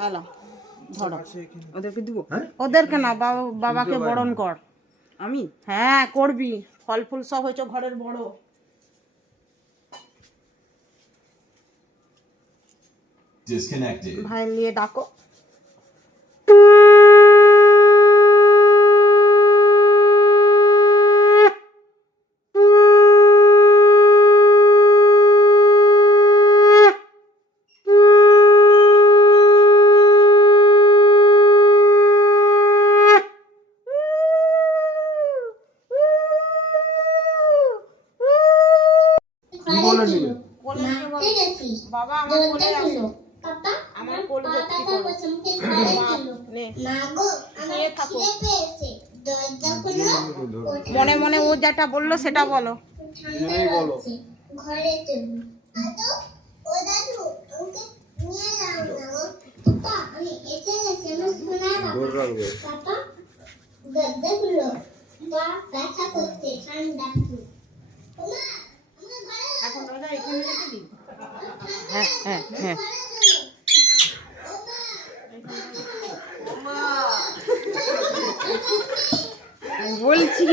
আলো ধরো ওদেরকে দিব ওদেরকে না বাবাকে বরণ কর আমি হ্যাঁ করবি ফল ফুল সব হয়েছে ঘরের বড় ভাই নিয়ে ডাকো বাবা আমার কোলে আসো আমার কোল ভর্তি করো মনে মনে ও যেটা বললো সেটা বলো ঘরে এখন দাদা এখানে রেখে দিই হ্যাঁ হ্যাঁ হ্যাঁ বলছি